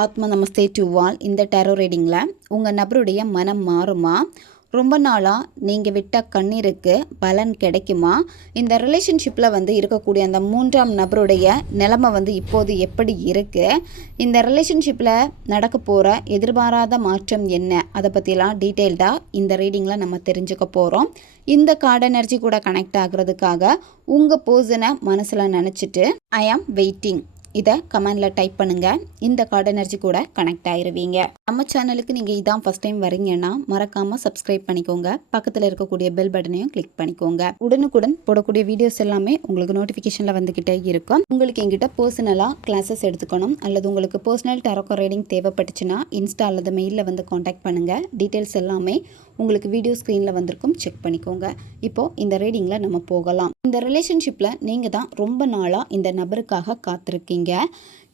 ஆத்ம நமஸ்தே to all. இந்த tarot ரீடிங்கில் உங்கள் நபருடைய மனம் மாறுமா? ரொம்ப நாளாக நீங்கள் விட்ட கண்ணீருக்கு பலன் கிடைக்குமா? இந்த ரிலேஷன்ஷிப்பில் இருக்கக்கூடிய அந்த மூன்றாம் நபருடைய நிலைமை இப்போது எப்படி இருக்குது? இந்த ரிலேஷன்ஷிப்பில் நடக்க போகிற எதிர்பாராத மாற்றம் என்ன? அதை பற்றிலாம் டீட்டெயில்டாக இந்த ரீடிங்கில் நம்ம தெரிஞ்சுக்க போகிறோம். இந்த கார்டு எனர்ஜி கூட கனெக்ட் ஆகிறதுக்காக உங்கள் பர்சனை மனசில் நினச்சிட்டு ஐ ஆம் வெயிட்டிங் இதை கமெண்டில் டைப் பண்ணுங்கள். இந்த கார்டு எனர்ஜி கூட கனெக்ட் ஆகிருவீங்க. நம்ம சேனலுக்கு நீங்கள் இதான் ஃபஸ்ட் டைம் வரீங்கன்னா மறக்காமல் சப்ஸ்கிரைப் பண்ணிக்கோங்க. பக்கத்தில் இருக்கக்கூடிய பெல் பட்டனையும் கிளிக் பண்ணிக்கோங்க. உடனுக்குடன் போடக்கூடிய வீடியோஸ் எல்லாமே உங்களுக்கு நோட்டிஃபிகேஷனில் வந்துக்கிட்டே இருக்கும். உங்களுக்கு எங்கிட்ட பர்சனலாக கிளாஸஸ் எடுத்துக்கணும் அல்லது உங்களுக்கு பர்சனல் டேரோ ரீடிங் தேவைப்பட்டுச்சுன்னா இன்ஸ்டா அல்லது மெயிலில் காண்டாக்ட் பண்ணுங்கள். டீட்டெயில்ஸ் எல்லாமே உங்களுக்கு வீடியோ ஸ்க்ரீனில் வந்திருக்கும், செக் பண்ணிக்கோங்க. இப்போது இந்த ரீடிங்கில் நம்ம போகலாம். இந்த ரிலேஷன்ஷிப்பில் நீங்கள் தான் ரொம்ப நாளாக இந்த நபருக்காக காத்திருக்கீங்க.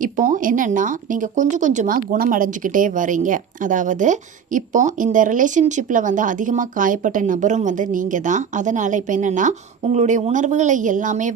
இப்போ என்னென்னா நீங்கள் கொஞ்சம் கொஞ்சமாக குணமடைஞ்சிக்கிட்டே வரீங்க. அதாவது இப்போ இந்த ரிலேஷன்ஷிப்பில் அதிகமாக காயப்பட்ட நபரும் நீங்கள் தான். அதனால் இப்போ என்னென்னா உங்களுடைய உணர்வுகளை எல்லாமே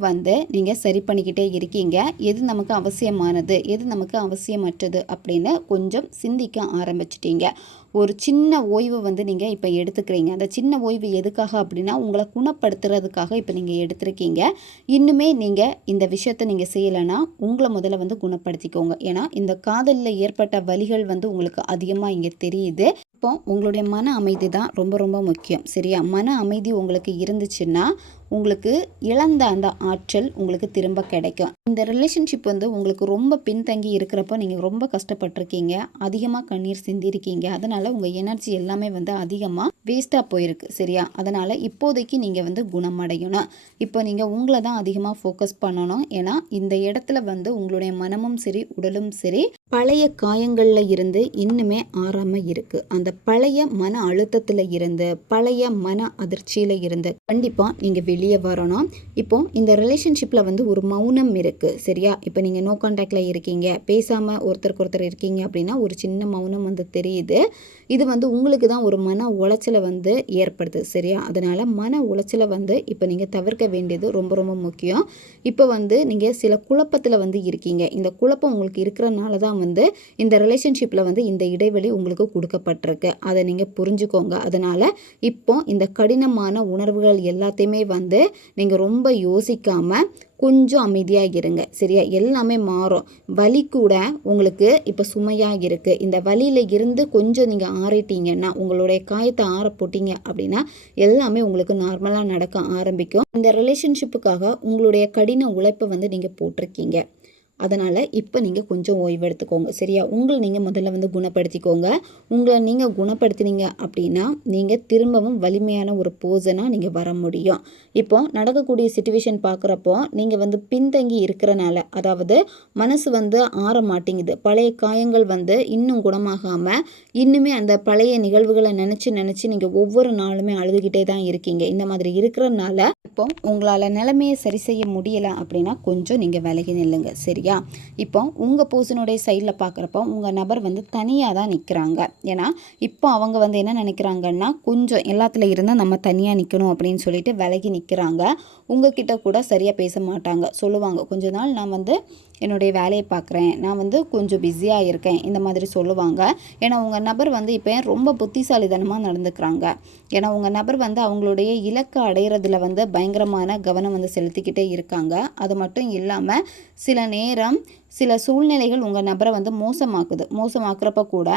நீங்கள் சரி பண்ணிக்கிட்டே இருக்கீங்க. எது நமக்கு அவசியமானது, எது நமக்கு அவசியமற்றது அப்படின்னு கொஞ்சம் சிந்திக்க ஆரம்பிச்சிட்டீங்க. ஒரு சின்ன ஓய்வு நீங்கள் இப்போ எடுத்துக்கிறீங்க. அந்த சின்ன ஓய்வு எதுக்காக அப்படின்னா உங்களை குணப்படுத்துறதுக்காக இப்போ நீங்கள் எடுத்திருக்கீங்க. இன்னுமே நீங்கள் இந்த விஷயத்தை நீங்கள் செய்யலைன்னா உங்களை முதல்ல குணப்படுத்திக்கோங்க. ஏன்னா இந்த காதலில் ஏற்பட்ட வலிகள் உங்களுக்கு அதிகமாக இங்கே தெரியுது. இப்போ உங்களுடைய மன அமைதி தான் ரொம்ப ரொம்ப முக்கியம். சரியா? மன அமைதி உங்களுக்கு இருந்துச்சுன்னா உங்களுக்கு இழந்த அந்த ஆற்றல் உங்களுக்கு திரும்ப கிடைக்கும். இந்த ரிலேஷன்ஷிப் உங்களுக்கு ரொம்ப பின்தங்கி இருக்கிறப்போ நீங்கள் ரொம்ப கஷ்டப்பட்டிருக்கீங்க, அதிகமாக கண்ணீர் சிந்திருக்கீங்க. அதனால் உங்கள் எனர்ஜி எல்லாமே அதிகமாக வேஸ்ட்டாக போயிருக்கு. சரியா? அதனால் இப்போதைக்கு நீங்கள் குணமடையணும். இப்போ நீங்கள் உங்களை தான் அதிகமாக ஃபோக்கஸ் பண்ணணும். ஏன்னா இந்த இடத்துல உங்களுடைய மனமும் சரி உடலும் சரி பழைய காயங்களில் இருந்து இன்னுமே ஆறாமல் இருக்குது. அந்த பழைய மன அழுத்தத்தில் இருந்து பழைய மன அதிர்ச்சியில் இருந்து கண்டிப்பாக நீங்கள் வெளியே வரணும். இப்போ இந்த ரிலேஷன்ஷிப்பில் ஒரு மௌனம் இருக்குது. சரியா? இப்போ நீங்கள் நோ கான்டாக்டில் இருக்கீங்க, பேசாமல் ஒருத்தருக்கு ஒருத்தர் இருக்கீங்க அப்படின்னா ஒரு சின்ன மௌனம் தெரியுது. இது உங்களுக்கு தான் ஒரு மன உளைச்சலை ஏற்படுது. சரியா? அதனால் மன உளைச்சலை இப்போ நீங்கள் தவிர்க்க வேண்டியது ரொம்ப ரொம்ப முக்கியம். இப்போ நீங்கள் சில குழப்பத்தில் இருக்கீங்க. இந்த குழப்பம் உங்களுக்கு இருக்கிறனால தான் இந்த ரிலேஷன்ஷிப்பில் இந்த இடைவெளி உங்களுக்கு கொடுக்கப்பட்டிருக்கு. அதை நீங்கள் புரிஞ்சுக்கோங்க. அதனால் இப்போ இந்த கடினமான உணர்வுகள் எல்லாத்தையுமே நீங்கள் ரொம்ப யோசிக்காமல் கொஞ்சம் அமைதியாக இருங்க. சரியா? எல்லாமே மாறும். வலி கூட உங்களுக்கு இப்போ சுமையாக இருக்குது. இந்த வலியில் இருந்து கொஞ்சம் நீங்கள் ஆறிட்டீங்கன்னா, உங்களுடைய காயத்தை ஆற போட்டிங்க அப்படின்னா எல்லாமே உங்களுக்கு நார்மலாக நடக்க ஆரம்பிக்கும். இந்த ரிலேஷன்ஷிப்புக்காக உங்களுடைய கடின உழைப்பை நீங்கள் போட்டிருக்கீங்க. அதனால் இப்போ நீங்கள் கொஞ்சம் ஓய்வு எடுத்துக்கோங்க. சரியா? உங்களை நீங்கள் முதல்ல குணப்படுத்திக்கோங்க. உங்களை நீங்கள் குணப்படுத்தினீங்க அப்படின்னா நீங்கள் திரும்பவும் வலிமையான ஒரு பர்சனாக நீங்கள் வர முடியும். இப்போ நடக்கக்கூடிய சிச்சுவேஷன் பார்க்குறப்போ நீங்கள் பின்தங்கி இருக்கிறனால, அதாவது மனசு ஆற மாட்டேங்குது. பழைய காயங்கள் இன்னும் குணமாகாமல் இன்னுமே அந்த பழைய நிகழ்வுகளை நினச்சி நீங்கள் ஒவ்வொரு நாளுமே அழுதுகிட்டே தான் இருக்கீங்க. இந்த மாதிரி இருக்கிறனால இப்போ உங்களால் நிலைமையை சரி செய்ய முடியலை அப்படின்னா கொஞ்சம் நீங்கள் விலகி நில்லுங்க. சரியா? இப்போ உங்கள் பர்சனுடைய சைடில் பார்க்குறப்போ உங்கள் நபர் தனியாக தான் நிற்கிறாங்க. ஏன்னா இப்போ அவங்க என்ன நினைக்கிறாங்கன்னா கொஞ்சம் எல்லாத்துல இருந்தால் நம்ம தனியாக நிற்கணும் அப்படின்னு சொல்லிட்டு விலகி நிற்கிறாங்க. உங்ககிட்ட கூட சரியாக பேச மாட்டாங்க. சொல்லுவாங்க கொஞ்ச நாள் நான் என்னுடைய வேலையை பார்க்குறேன், நான் கொஞ்சம் பிஸியாக இருக்கேன், இந்த மாதிரி சொல்லுவாங்க. ஏன்னா உங்கள் நபர் இப்போ ரொம்ப புத்திசாலித்தனமாக நடந்துக்கிறாங்க. ஏன்னா உங்கள் நபர் அவங்களுடைய இலக்கை அடையிறதுல பயங்கரமான கவனம் செலுத்திக்கிட்டே இருக்காங்க. அது மட்டும் இல்லாமல் சில நேரம் சில சூழ்நிலைகள் உங்கள் நபரை மோசமாக்குறப்ப கூட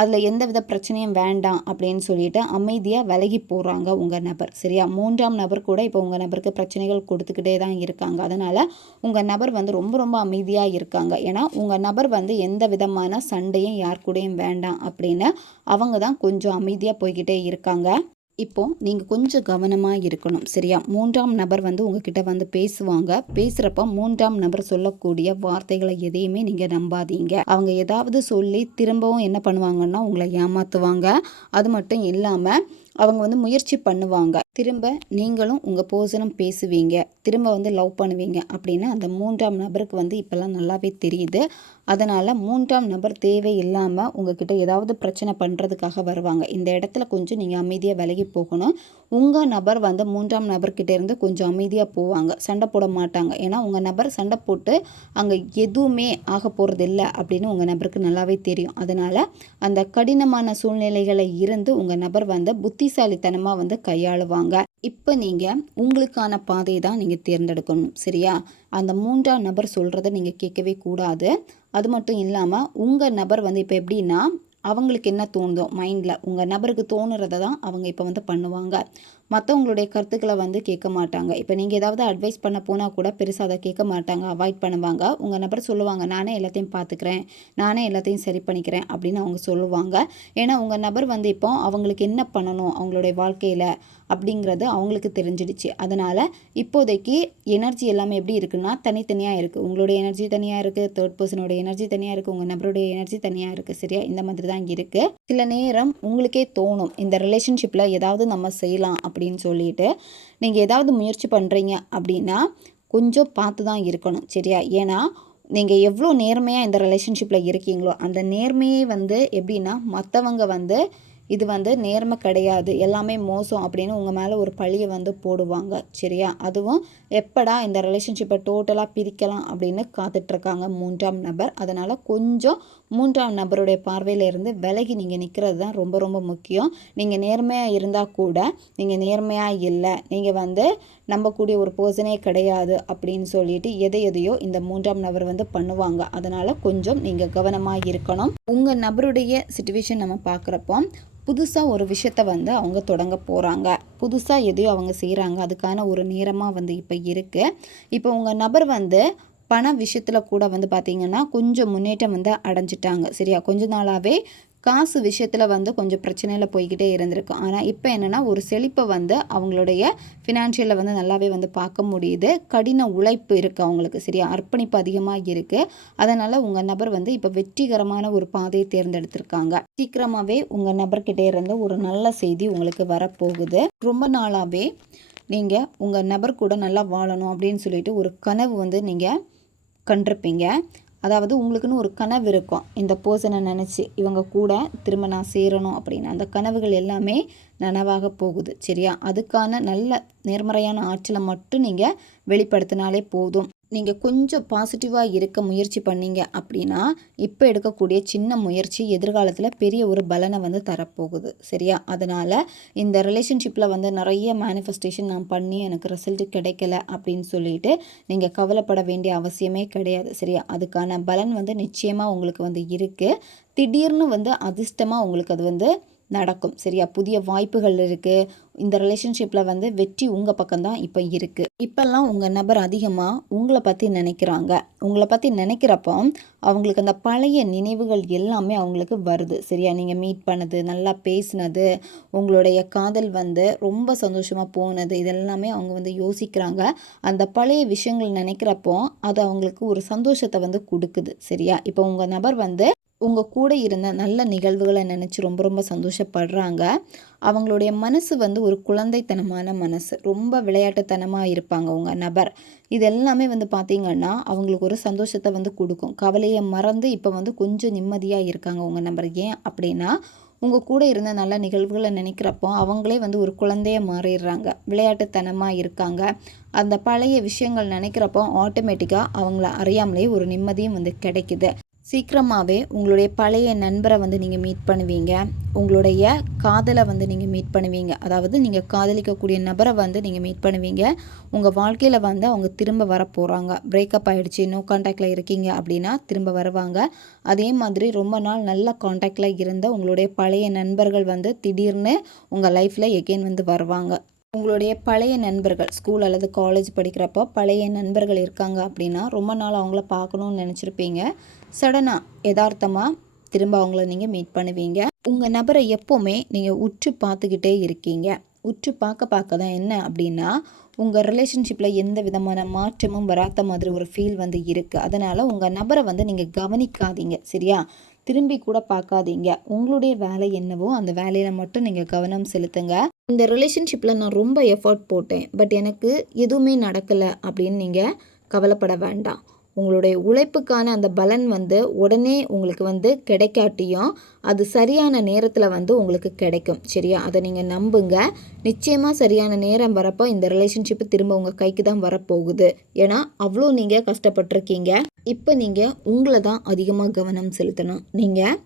அதில் எந்தவித பிரச்சனையும் வேண்டாம் அப்படின்னு சொல்லிட்டு அமைதியாக விலகி போகிறாங்க உங்கள் நபர். சரியா? மூன்றாம் நபர் கூட இப்போ உங்கள் நபருக்கு பிரச்சனைகள் கொடுத்துக்கிட்டே தான் இருக்காங்க. அதனால் உங்கள் நபர் ரொம்ப ரொம்ப அமைதியாக இருக்காங்க. ஏன்னா உங்கள் நபர் எந்த விதமான சண்டையும் யார் கூடயும் வேண்டாம் அப்படின்னு அவங்க தான் கொஞ்சம் அமைதியாக போய்கிட்டே இருக்காங்க. இப்போ நீங்கள் கொஞ்சம் கவனமாக இருக்கணும். சரியா? மூன்றாம் நபர் உங்ககிட்ட பேசுவாங்க. பேசுகிறப்ப மூன்றாம் நபர் சொல்லக்கூடிய வார்த்தைகளை எதையுமே நீங்கள் நம்பாதீங்க. அவங்க ஏதாவது சொல்லி திரும்பவும் என்ன பண்ணுவாங்கன்னா உங்களை ஏமாற்றுவாங்க. அது மட்டும் இல்லாமல் அவங்க வந்து முயற்சி பண்ணுவாங்க. திரும்ப நீங்களும் உங்கள் பர்சனும் பேசுவீங்க, திரும்ப வந்து லவ் பண்ணுவீங்க அப்படின்னு அந்த 3ஆம் நபருக்கு வந்து இப்போல்லாம் நல்லாவே தெரியுது. அதனால் 3ஆம் நபர் தேவையில்லாமல் உங்ககிட்ட ஏதாவது பிரச்சனை பண்ணுறதுக்காக வருவாங்க. இந்த இடத்துல கொஞ்சம் நீங்கள் அமைதியாக விலகி போகணும். உங்கள் நபர் வந்து 3ஆம் நபர்கிட்ட இருந்து கொஞ்சம் அமைதியாக போவாங்க, சண்டை போட மாட்டாங்க. ஏன்னா உங்கள் நபர் சண்டை போட்டு அங்கே எதுவுமே ஆக போகிறது இல்லை அப்படின்னு உங்கள் நபருக்கு நல்லாவே தெரியும். அதனால் அந்த கடினமான சூழ்நிலைகளை இருந்து உங்கள் நபர் வந்து புத்திசாலித்தனமாக வந்து கையாளுவாங்க. இப்போ நீங்கள் உங்களுக்கான பாதையை தான் நீங்கள் தேர்ந்தெடுக்கணும், சரியா? அந்த 3ஆம் நபர் சொல்கிறத நீங்கள் கேட்கவே கூடாது. அது மட்டும் இல்லாமல் உங்கள் நபர் வந்து இப்போ எப்படின்னா, அவங்களுக்கு என்ன தோணுதோ மைண்டில், உங்கள் நபருக்கு தோணுறதை தான் அவங்க இப்போ வந்து பண்ணுவாங்க. மற்றவங்களுடைய கருத்துக்களை வந்து கேட்க மாட்டாங்க. இப்போ நீங்கள் ஏதாவது அட்வைஸ் பண்ண போனால் கூட பெருசாக அதை கேட்க மாட்டாங்க, அவாய்ட் பண்ணுவாங்க. உங்கள் நபர் சொல்லுவாங்க, நானே எல்லாத்தையும் பார்த்துக்கிறேன், நானே எல்லாத்தையும் சரி பண்ணிக்கிறேன் அப்படின்னு அவங்க சொல்லுவாங்க. ஏன்னா உங்கள் நபர் வந்து இப்போ அவங்களுக்கு என்ன பண்ணணும் அவங்களுடைய வாழ்க்கையில் அப்படிங்கிறது அவங்களுக்கு தெரிஞ்சிடுச்சு. அதனால் இப்போதைக்கு எனர்ஜி எல்லாமே எப்படி இருக்குன்னா தனித்தனியாக இருக்குது. உங்களுடைய எனர்ஜி தனியாக இருக்குது, தேர்ட் பர்சனோட எனர்ஜி தனியாக இருக்குது, உங்கள் நபருடைய எனர்ஜி தனியாக இருக்குது, சரியா? இந்த மாதிரி தான் இருக்குது. சில நேரம் உங்களுக்கே தோணும் இந்த ரிலேஷன்ஷிப்பில் ஏதாவது நம்ம செய்யலாம் அப்படின்னு சொல்லிட்டு. நீங்கள் ஏதாவது முயற்சி பண்ணுறீங்க அப்படின்னா கொஞ்சம் பார்த்து தான் இருக்கணும், சரியா? ஏன்னா நீங்கள் எவ்வளோ நேர்மையாக இந்த ரிலேஷன்ஷிப்பில் இருக்கீங்களோ அந்த நேர்மையே வந்து எப்படின்னா மற்றவங்க வந்து இது வந்து நேர்மை கிடையாது, எல்லாமே மோசம் அப்படின்னு உங்கள் மேலே ஒரு பழியை வந்து போடுவாங்க, சரியா? அதுவும் எப்படா இந்த ரிலேஷன்ஷிப்பை டோட்டலாக பிரிக்கலாம் அப்படின்னு காத்துட்ருக்காங்க 3ஆம் நபர். அதனால் கொஞ்சம் 3ஆம் நபருடைய பார்வையிலேருந்து விலகி நீங்கள் நிற்கிறது தான் ரொம்ப ரொம்ப முக்கியம். நீங்கள் நேர்மையாக இருந்தால் கூட நீங்கள் நேர்மையாக இல்லை, நீங்கள் வந்து நம்பக்கூடிய ஒரு பர்சனே கிடையாது அப்படின்னு சொல்லிட்டு எதையோ இந்த 3ஆம் நபர் வந்து பண்ணுவாங்க. அதனால் கொஞ்சம் நீங்கள் கவனமாக இருக்கணும். உங்கள் நபருடைய சிச்சுவேஷன் நம்ம பார்க்குறப்போ புதுசாக ஒரு விஷயத்த வந்து அவங்க தொடங்க போகிறாங்க, புதுசாக எதையோ அவங்க செய்கிறாங்க, அதுக்கான ஒரு நேரமாக வந்து இப்போ இருக்குது. இப்போ உங்கள் நபர் வந்து பண விஷயத்தில் கூட வந்து பார்த்திங்கன்னா கொஞ்சம் முன்னேற்றம் வந்து அடைஞ்சிட்டாங்க, சரியா? கொஞ்ச நாளாகவே காசு விஷயத்தில் வந்து கொஞ்சம் பிரச்சனையில் போய்கிட்டே இருந்திருக்கு. ஆனால் இப்போ என்னென்னா ஒரு செழிப்பை வந்து அவங்களுடைய ஃபினான்ஷியலில் வந்து நல்லாவே வந்து பார்க்க முடியுது. கடின உழைப்பு இருக்குது அவங்களுக்கு, சரியா? அர்ப்பணிப்பு அதிகமாக இருக்குது. அதனால் உங்கள் நபர் வந்து இப்போ வெற்றிகரமான ஒரு பாதையை தேர்ந்தெடுத்திருக்காங்க. சீக்கிரமாகவே உங்கள் நபர்கிட்டே இருந்து ஒரு நல்ல செய்தி உங்களுக்கு வரப்போகுது. ரொம்ப நாளாகவே நீங்கள் உங்கள் நபர் கூட நல்லா வாழணும் அப்படின்னு சொல்லிட்டு ஒரு கனவு வந்து நீங்கள் கண்டிருப்பீங்க. அதாவது உங்களுக்குன்னு ஒரு கனவு இருக்கும், இந்த பர்சனை நினச்சி இவங்க கூட திரும்ப நான் சேரணும் அப்படின்னு. அந்த கனவுகள் எல்லாமே நனவாக போகுது, சரியா? அதுக்கான நல்ல நேர்மறையான ஆற்றலை மட்டும் நீங்கள் வெளிப்படுத்தினாலே போதும். நீங்கள் கொஞ்சம் பாசிட்டிவாக இருக்க முயற்சி பண்ணீங்க அப்படின்னா இப்போ எடுக்கக்கூடிய சின்ன முயற்சி எதிர்காலத்தில் பெரிய ஒரு பலனை வந்து தரப்போகுது, சரியா? அதனால் இந்த ரிலேஷன்ஷிப்பில் வந்து நிறைய மேனிஃபெஸ்டேஷன் நான் பண்ணி எனக்கு ரிசல்ட் கிடைக்கல அப்படின்னு சொல்லிட்டு நீங்கள் கவலைப்பட வேண்டிய அவசியமே கிடையாது, சரியா? அதுக்கான பலன் வந்து நிச்சயமாக உங்களுக்கு வந்து இருக்குது. திடீர்னு வந்து அதிர்ஷ்டமாக உங்களுக்கு அது வந்து நடக்கும், சரியா? புதிய வாய்ப்புகள் இருக்குது. இந்த ரிலேஷன்ஷிப்பில் வந்து வெற்றி உங்கள் பக்கம்தான் இப்போ இருக்குது. இப்போல்லாம் உங்கள் நபர் அதிகமாக உங்களை பற்றி நினைக்கிறாங்க. உங்களை பற்றி நினைக்கிறப்போ அவங்களுக்கு அந்த பழைய நினைவுகள் எல்லாமே அவங்களுக்கு வருது, சரியா? நீங்கள் மீட் பண்ணது, நல்லா பேசினது, உங்களுடைய காதல் வந்து ரொம்ப சந்தோஷமாக போனது, இதெல்லாமே அவங்க வந்து யோசிக்கிறாங்க. அந்த பழைய விஷயங்கள் நினைக்கிறப்போ அது அவங்களுக்கு ஒரு சந்தோஷத்தை வந்து கொடுக்குது, சரியா? இப்போ உங்கள் நபர் வந்து உங்கள் கூட இருந்த நல்ல நிகழ்வுகளை நினச்சி ரொம்ப ரொம்ப சந்தோஷப்படுறாங்க. அவங்களுடைய மனசு வந்து ஒரு குழந்தைத்தனமான மனசு, ரொம்ப விளையாட்டுத்தனமாக இருப்பாங்க உங்கள் நபர். இது எல்லாமே வந்து பார்த்திங்கன்னா அவங்களுக்கு ஒரு சந்தோஷத்தை வந்து கொடுக்கும். கவலையை மறந்து இப்போ வந்து கொஞ்சம் நிம்மதியாக இருக்காங்க உங்கள் நபர். ஏன் அப்படின்னா உங்கள் கூட இருந்த நல்ல நிகழ்வுகளை நினைக்கிறப்போ அவங்களே வந்து ஒரு குழந்தைய மாறிடுறாங்க, விளையாட்டுத்தனமாக இருக்காங்க. அந்த பழைய விஷயங்கள் நினைக்கிறப்போ ஆட்டோமேட்டிக்காக அவங்கள அறியாமலே ஒரு நிம்மதியும் வந்து கிடைக்குது. சீக்கிரமாகவே உங்களுடைய பழைய நண்பரை வந்து நீங்கள் மீட் பண்ணுவீங்க, உங்களுடைய காதலை வந்து நீங்கள் மீட் பண்ணுவீங்க. அதாவது நீங்கள் காதலிக்கக்கூடிய நபரை வந்து நீங்கள் மீட் பண்ணுவீங்க. உங்கள் வாழ்க்கையில் வந்து அவங்க திரும்ப வர போகிறாங்க. பிரேக்கப் ஆகிடுச்சு, நோ கான்டாக்டில் இருக்கீங்க அப்படின்னா திரும்ப வருவாங்க. அதே மாதிரி ரொம்ப நாள் நல்ல கான்டாக்டில் இருந்த உங்களுடைய பழைய நண்பர்கள் வந்து திடீர்னு உங்கள் லைஃப்பில் எகெயின் வந்து வருவாங்க. உங்களுடைய பழைய நண்பர்கள் ஸ்கூல் அல்லது காலேஜ் படிக்கிறப்போ பழைய நண்பர்கள் இருக்காங்க அப்படின்னா ரொம்ப நாள் அவங்கள பார்க்கணுன்னு நினச்சிருப்பீங்க. சடனாக யதார்த்தமாக திரும்ப அவங்கள நீங்கள் மீட் பண்ணுவீங்க. உங்கள் நபரை எப்போவுமே நீங்கள் உற்று பார்த்துக்கிட்டே இருக்கீங்க. உற்று பார்க்க தான் என்ன அப்படின்னா உங்கள் ரிலேஷன்ஷிப்பில் எந்த விதமான மாற்றமும் வராத மாதிரி ஒரு ஃபீல் வந்து இருக்குது. அதனால் உங்கள் நபரை வந்து நீங்கள் கவனிக்காதீங்க, சரியா? திரும்பி கூட பார்க்காதீங்க. உங்களுடைய வேலை என்னவோ அந்த வேலையில் மட்டும் நீங்கள் கவனம் செலுத்துங்க. இந்த ரிலேஷன்ஷிப்பில் நான் ரொம்ப எஃபர்ட் போட்டேன், பட் எனக்கு எதுவுமே நடக்கலை அப்படின்னு நீங்கள் கவலைப்பட வேண்டாம். உங்களுடைய உழைப்புக்கான அந்த பலன் வந்து உடனே உங்களுக்கு வந்து கிடைக்காட்டியும் அது சரியான நேரத்தில் வந்து உங்களுக்கு கிடைக்கும். சரியா? அதை நீங்கள் நம்புங்க. நிச்சயமாக சரியான நேரம் வரப்போ இந்த ரிலேஷன்ஷிப்பு திரும்ப உங்கள் கைக்கு தான் வரப்போகுது. ஏன்னா அவ்வளோ நீங்கள் கஷ்டப்பட்டிருக்கீங்க. இப்போ நீங்கள் உங்களை தான் அதிகமாக கவனம் செலுத்தணும். நீங்கள்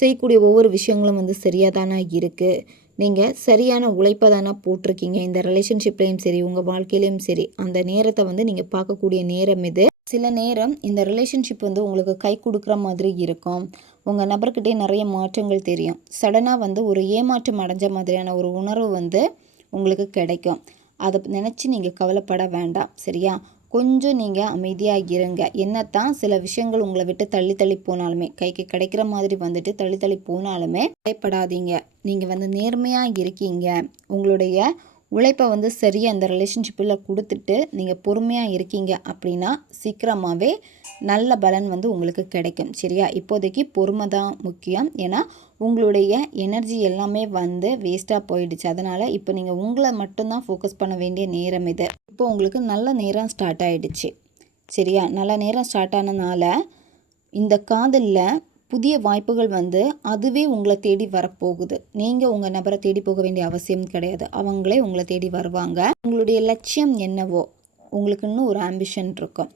செய்யக்கூடிய ஒவ்வொரு விஷயங்களும் வந்து சரியாக தானே இருக்குது. நீங்கள் சரியான உழைப்பை தானே போட்டிருக்கீங்க. இந்த ரிலேஷன்ஷிப்லேயும் சரி, உங்கள் வாழ்க்கையிலையும் சரி, அந்த நேரத்தை வந்து நீங்கள் பார்க்கக்கூடிய நேரம் இது. சில நேரம் இந்த ரிலேஷன்ஷிப் வந்து உங்களுக்கு கை கொடுக்குற மாதிரி இருக்கும். உங்கள் நபர்கிட்டே நிறைய மாற்றங்கள் தெரியும். சடனாக வந்து ஒரு ஏமாற்றம் அடைஞ்ச மாதிரியான ஒரு உணர்வு வந்து உங்களுக்கு கிடைக்கும். அதை நினச்சி நீங்கள் கவலைப்பட வேண்டாம். சரியா? கொஞ்சம் நீங்கள் அமைதியாக இருங்க. என்னத்தான் சில விஷயங்கள் உங்களை விட்டு தள்ளி தள்ளி போனாலுமே, கைக்கு கிடைக்கிற மாதிரி வந்துட்டு தள்ளி தள்ளி போனாலுமே பயப்படாதீங்க. நீங்கள் வந்து நேர்மையாக இருக்கீங்க. உங்களுடைய உழைப்பை வந்து சரியாக அந்த ரிலேஷன்ஷிப்பில் கொடுத்துட்டு நீங்கள் பொறுமையாக இருக்கீங்க அப்படின்னா சீக்கிரமாகவே நல்ல பலன் வந்து உங்களுக்கு கிடைக்கும். சரியா? இப்போதைக்கு பொறுமை தான் முக்கியம். ஏன்னா உங்களுடைய எனர்ஜி எல்லாமே வந்து வேஸ்ட்டாக போயிடுச்சு. அதனால் இப்போ நீங்கள் உங்களை மட்டும்தான் ஃபோக்கஸ் பண்ண வேண்டிய நேரம் இது. இப்போ உங்களுக்கு நல்ல நேரம் ஸ்டார்ட் ஆகிடுச்சு. சரியா? நல்ல நேரம் ஸ்டார்ட் ஆனதுனால இந்த காதலில் புதிய வாய்ப்புகள் வந்து அதுவே உங்களை தேடி வரப்போகுது. நீங்கள் உங்கள் நபரை தேடி போக வேண்டிய அவசியம் கிடையாது. அவங்களே உங்களை தேடி வருவாங்க. உங்களுடைய லட்சியம் என்னவோ, உங்களுக்கு இன்னும் ஒரு ஆம்பிஷன் இருக்கும்,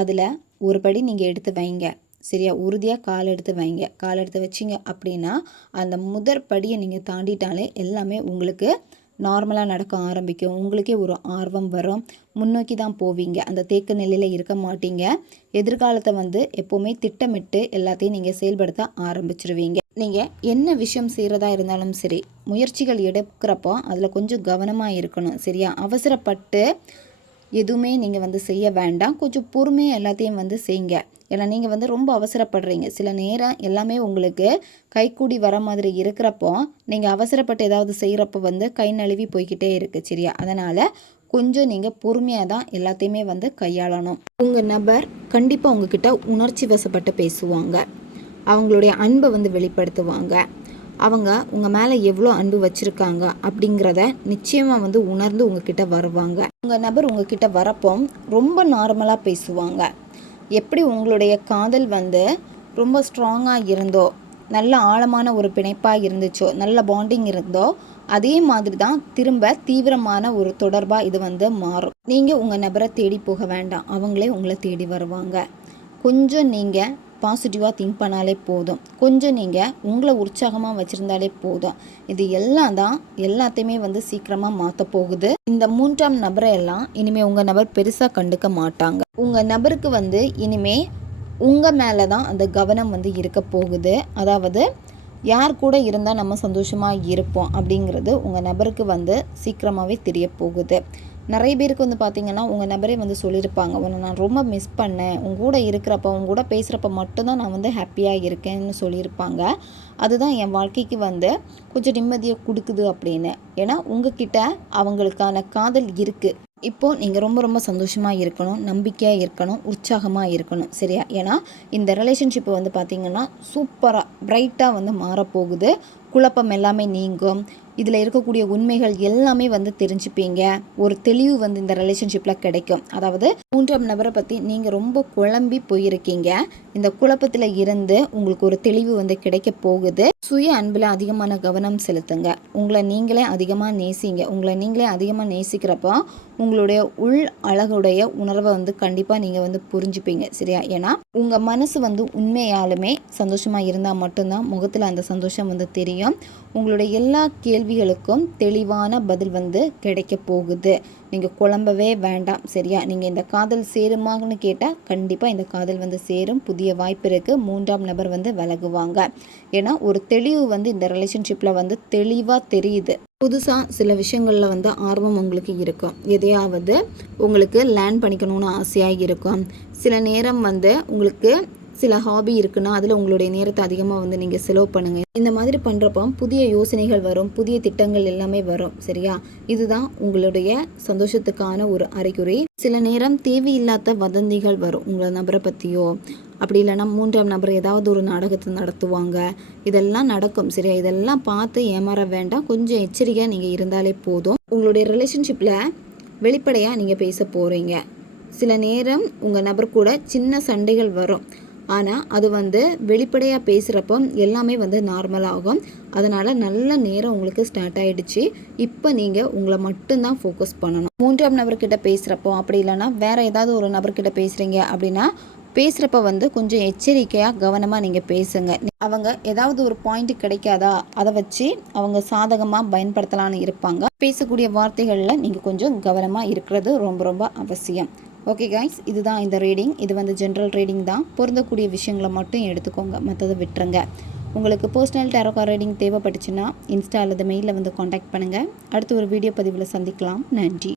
அதில் ஒரு படி நீங்கள் எடுத்து வைங்க. சரியா? உறுதியாக கால் எடுத்து வைங்க. கால் எடுத்து வச்சிங்க அப்படின்னா அந்த முதற் படியை நீங்கள் தாண்டிட்டாலே எல்லாமே உங்களுக்கு நார்மலாக நடக்க ஆரம்பிக்கும். உங்களுக்கே ஒரு ஆர்வம் வரும். முன்னோக்கி தான் போவீங்க. அந்த தேக்க நிலையில் இருக்க மாட்டீங்க. எதிர்காலத்தை வந்து எப்போவுமே திட்டமிட்டு எல்லாத்தையும் நீங்கள் செயல்படுத்த ஆரம்பிச்சிருவீங்க. நீங்கள் என்ன விஷயம் செய்கிறதா இருந்தாலும் சரி, முயற்சிகள் எடுக்கிறப்போ அதில் கொஞ்சம் கவனமாக இருக்கணும். சரியா? அவசரப்பட்டு எதுவுமே நீங்கள் வந்து செய்ய வேண்டாம். கொஞ்சம் பொறுமையாக எல்லாத்தையும் வந்து செய்யுங்க. ஏன்னா நீங்கள் வந்து ரொம்ப அவசரப்படுறீங்க. சில நேரம் எல்லாமே உங்களுக்கு கைக்கூடி வர மாதிரி இருக்கிறப்போ நீங்கள் அவசரப்பட்டு ஏதாவது செய்கிறப்போ வந்து கை நழுவி போய்கிட்டே இருக்குது. சரியா? அதனால் கொஞ்சம் நீங்கள் பொறுமையாக தான் எல்லாத்தையுமே வந்து கையாளணும். உங்கள் நபர் கண்டிப்பாக உங்ககிட்ட உணர்ச்சி வசப்பட்டு பேசுவாங்க. அவங்களுடைய அன்பை வந்து வெளிப்படுத்துவாங்க. அவங்க உங்கள் மேலே எவ்வளோ அன்பு வச்சுருக்காங்க அப்படிங்கிறத நிச்சயமாக வந்து உணர்ந்து உங்ககிட்ட வருவாங்க. உங்கள் நபர் உங்ககிட்ட வரப்போ ரொம்ப நார்மலாக பேசுவாங்க. எப்படி உங்களுடைய காதல் வந்து ரொம்ப ஸ்ட்ராங்காக இருந்தோ, நல்ல ஆழமான ஒரு பிணைப்பாக இருந்துச்சோ, நல்ல பாண்டிங் இருந்தோ, அதே மாதிரி தான் திரும்ப தீவிரமான ஒரு தொடர்பாக இது வந்து மாறும். நீங்கள் உங்கள் நபரை தேடி போக வேண்டாம். அவங்களே உங்களை தேடி வருவாங்க. கொஞ்சம் நீங்கள் பாசிட்டிவாக திங்க் பண்ணாலே போதும். கொஞ்சம் நீங்கள் உங்களை உற்சாகமாக வச்சுருந்தாலே போதும். இது எல்லாம் தான் எல்லாத்தையுமே வந்து சீக்கிரமாக மாற்ற போகுது. இந்த மூன்றாம் நபரை எல்லாம் இனிமேல் உங்கள் நபர் பெருசாக கண்டுக்க மாட்டாங்க. உங்கள் நபருக்கு வந்து இனிமே உங்கள் மேலே தான் அந்த கவனம் வந்து இருக்க போகுது. அதாவது யார் கூட இருந்தால் நம்ம சந்தோஷமாக இருப்போம் அப்படிங்கிறது உங்கள் நபருக்கு வந்து சீக்கிரமாகவே தெரிய போகுது. நிறைய பேருக்கு வந்து பார்த்திங்கன்னா உங்கள் நபரே வந்து சொல்லியிருப்பாங்க, உன்னை நான் ரொம்ப மிஸ் பண்ணேன், உங்க கூட இருக்கிறப்ப உங்க கூட பேசுகிறப்ப மட்டும்தான் நான் வந்து ஹாப்பியாக இருக்கேன்னு சொல்லியிருப்பாங்க. அதுதான் என் வாழ்க்கைக்கு வந்து கொஞ்சம் நிம்மதியை கொடுக்குது அப்படின்னு. ஏன்னா உங்ககிட்ட அவங்களுக்கான காதல் இருக்குது. இப்போது நீங்கள் ரொம்ப ரொம்ப சந்தோஷமாக இருக்கணும், நம்பிக்கையாக இருக்கணும், உற்சாகமாக இருக்கணும். சரியா? ஏன்னா இந்த ரிலேஷன்ஷிப்பை வந்து பார்த்திங்கன்னா சூப்பராக பிரைட்டாக வந்து மாறப்போகுது. குழப்பம் எல்லாமே நீங்கும். இதில் இருக்கக்கூடிய உண்மைகள் எல்லாமே வந்து தெரிஞ்சுப்பீங்க. ஒரு தெளிவு வந்து இந்த ரிலேஷன்ஷிப்பில் கிடைக்கும். அதாவது மூன்றாம் நபரை பற்றி நீங்கள் ரொம்ப குழம்பி போயிருக்கீங்க. இந்த குழப்பத்தில் இருந்து உங்களுக்கு ஒரு தெளிவு வந்து கிடைக்க போகுது. சுய அன்பில் அதிகமான கவனம் செலுத்துங்க. உங்களை நீங்களே அதிகமாக நேசிங்க. உங்களை நீங்களே அதிகமாக நேசிக்கிறப்போ உங்களுடைய உள் அழகுடைய உணர்வை வந்து கண்டிப்பாக நீங்கள் வந்து புரிஞ்சுப்பீங்க. சரியா? ஏன்னா உங்கள் மனசு வந்து உண்மையாலுமே சந்தோஷமாக இருந்தால் மட்டும்தான் முகத்தில் அந்த சந்தோஷம் வந்து தெரியும். உங்களுடைய எல்லா கேள்விகளுக்கும் தெளிவான பதில் வந்து கிடைக்க போகுது. நீங்கள் குழம்பவே வேண்டாம். சரியா? நீங்கள் இந்த காதல் சேருமான்னு கேட்டால் கண்டிப்பாக இந்த காதல் வந்து சேரும். புதிய வாய்ப்பு இருக்குது. மூன்றாம் நபர் வந்து விலகுவாங்க. ஏன்னா ஒரு தெளிவு வந்து இந்த ரிலேஷன்ஷிப்பில் வந்து தெளிவாக தெரியுது. புதுசாக சில விஷயங்களில் வந்து ஆர்வம் உங்களுக்கு இருக்கும். எதையாவது உங்களுக்கு லேர்ன் பண்ணிக்கணும்னு ஆசையாக இருக்கும். சில நேரம் வந்து உங்களுக்கு சில ஹாபி இருக்குன்னா அதில் உங்களுடைய நேரத்தை அதிகமாக வந்து நீங்கள் செலவு பண்ணுங்கள். இந்த மாதிரி பண்ணுறப்போ புதிய யோசனைகள் வரும், புதிய திட்டங்கள் எல்லாமே வரும். சரியா? இதுதான் உங்களுடைய சந்தோஷத்துக்கான ஒரு அறிகுறி. சில நேரம் தேவையில்லாத வதந்திகள் வரும் உங்களை நபரை பற்றியோ, அப்படி இல்லைன்னா 3ஆம் நபர் ஏதாவது ஒரு நாடகத்தை நடத்துவாங்க. இதெல்லாம் நடக்கும். சரியா? இதெல்லாம் பார்த்து ஏமாற வேண்டாம். கொஞ்சம் எச்சரிக்கையாக நீங்கள் இருந்தாலே போதும். உங்களுடைய ரிலேஷன்ஷிப்பில் வெளிப்படையாக நீங்கள் பேச போகிறீங்க. சில நேரம் உங்கள் நபர் கூட சின்ன சண்டைகள் வரும். ஆனால் அது வந்து வெளிப்படையாக பேசுகிறப்போ எல்லாமே வந்து நார்மலாகும். அதனால் நல்ல நேரம் உங்களுக்கு ஸ்டார்ட் ஆகிடுச்சு. இப்போ நீங்கள் உங்களை மட்டும்தான் ஃபோக்கஸ் பண்ணணும். 3ஆம் நபர்கிட்ட பேசுகிறப்போ, அப்படி இல்லைன்னா வேறு ஏதாவது ஒரு நபர்கிட்ட பேசுகிறீங்க அப்படின்னா பேசுகிறப்ப வந்து கொஞ்சம் எச்சரிக்கையாக கவனமாக நீங்கள் பேசுங்க. அவங்க ஏதாவது ஒரு பாயிண்ட் கிடைக்காதா, அதை வச்சு அவங்க சாதகமாக பயன்படுத்தலான்னு இருப்பாங்க. பேசக்கூடிய வார்த்தைகளில் நீங்கள் கொஞ்சம் கவனமாக இருக்கிறது ரொம்ப ரொம்ப அவசியம். ஓகே கைஸ், இதுதான் இந்த ரீடிங். இது வந்து ஜென்ரல் ரீடிங் தான். பொருந்தக்கூடிய விஷயங்களை மட்டும் எடுத்துக்கோங்க, மற்றதை விட்டுருங்க. உங்களுக்கு பர்சனல் டேரோ கார்ட் ரீடிங் தேவைப்பட்டுச்சுன்னா இன்ஸ்டா அல்லது மெயிலில் வந்து காண்டாக்ட் பண்ணுங்கள். அடுத்து ஒரு வீடியோ பதிவில் சந்திக்கலாம். நன்றி.